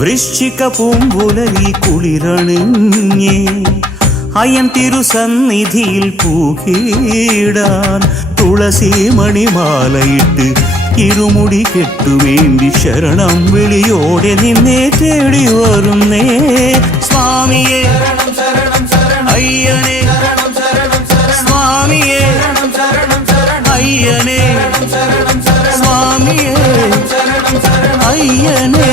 വൃശ്ചിക പൂമ്പുലരി കുളിരണിഞ്ഞേ അയ്യൻ തിരുസന്നിധിയിൽ പൂകീടാൻ തുളസി മണിമാലയിട്ട് ഇരുമുടി കെട്ടുവേണ്ടി ശരണം വിളിയോടെ നിന്നെ തേടി വരുന്നേ സ്വാമിയേ അയ്യനേ സ്വാമിയേ അയ്യനേ സ്വാമിയേ അയ്യനേ